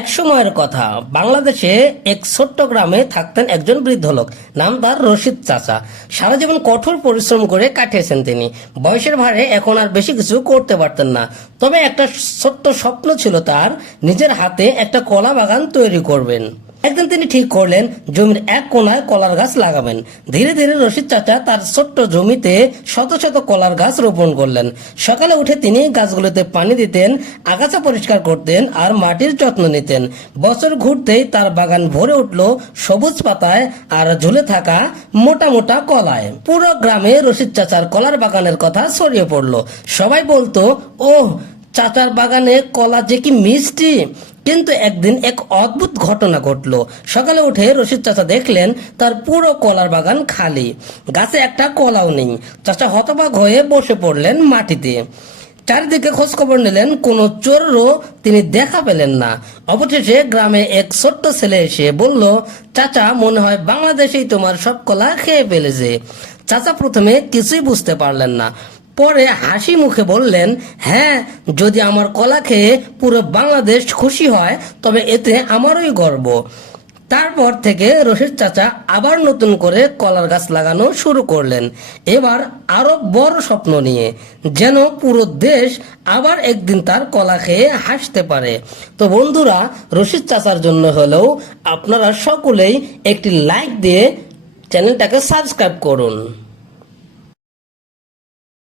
এক সময়ের কথা, বাংলাদেশে এক ছোট্ট গ্রামে থাকতেন একজন বৃদ্ধ লোক। নাম তার রশিদ চাচা। সারা জীবন কঠোর পরিশ্রম করে কাটিয়েছেন তিনি। বয়সের ভারে এখন আর বেশি কিছু করতে পারতেন না, তবে একটা ছোট্ট স্বপ্ন ছিল তার, নিজের হাতে একটা কলা বাগান তৈরি করবেন। একদিন তিনি ঠিক করলেন জমির এক কোনায় কলার গাছ লাগাবেন। ধীরে ধীরে রশিদ চাচা তার ছোট্ট জমিতে শত শত কলার গাছ রোপণ করলেন। সকালে উঠে তিনি গাছগুলোতে পানি দিতেন, আগাছা পরিষ্কার করতেন আর মাটির যত্ন নিতেন। বছর ঘুরতেই তার বাগান ভরে উঠল সবুজ পাতায় আর ঝুলে থাকা মোটা মোটা কলায়। পুরো গ্রামে রশিদ চাচার কলার বাগানের কথা ছড়িয়ে পড়লো। সবাই বলতো, ওহ, চাচার বাগানে কলা যে কি মিষ্টি। কিন্তু একদিন এক অদ্ভুত ঘটনা ঘটলো। সকালে উঠে রশিদ চাচা দেখলেন তার পুরো কলার বাগান খালি, গাছে একটা কলাও নেই। চাচা হতবাক হয়ে বসে পড়লেন মাটিতে। চারিদিকে খোঁজ খবর নিলেন, কোনো চোরেরও তিনি দেখা পেলেন না। অবশেষে গ্রামে এক ছোট্ট ছেলে এসে বলল, চাচা, মনে হয় বাংলাদেশেই তোমার সব কলা খেয়ে ফেলেছে। চাচা প্রথমে কিছুই বুঝতে পারলেন না, পরে হাসি মুখে বললেন, হ্যাঁ, যদি আমার কলা খেয়ে পুরো বাংলাদেশ খুশি হয় তবে এতে আমারই গর্ব। তারপর থেকে রশিদ চাচা আবার নতুন করে কলার গাছ লাগানো শুরু করলেন, এবার আরো বড় স্বপ্ন নিয়ে, যেন পুরো দেশ আবার একদিন তার কলা খেয়ে হাসতে পারে। তো বন্ধুরা, রশিদ চাচার জন্য হলেও আপনারা সকলেই একটি লাইক দিয়ে চ্যানেলটাকে সাবস্ক্রাইব করুন।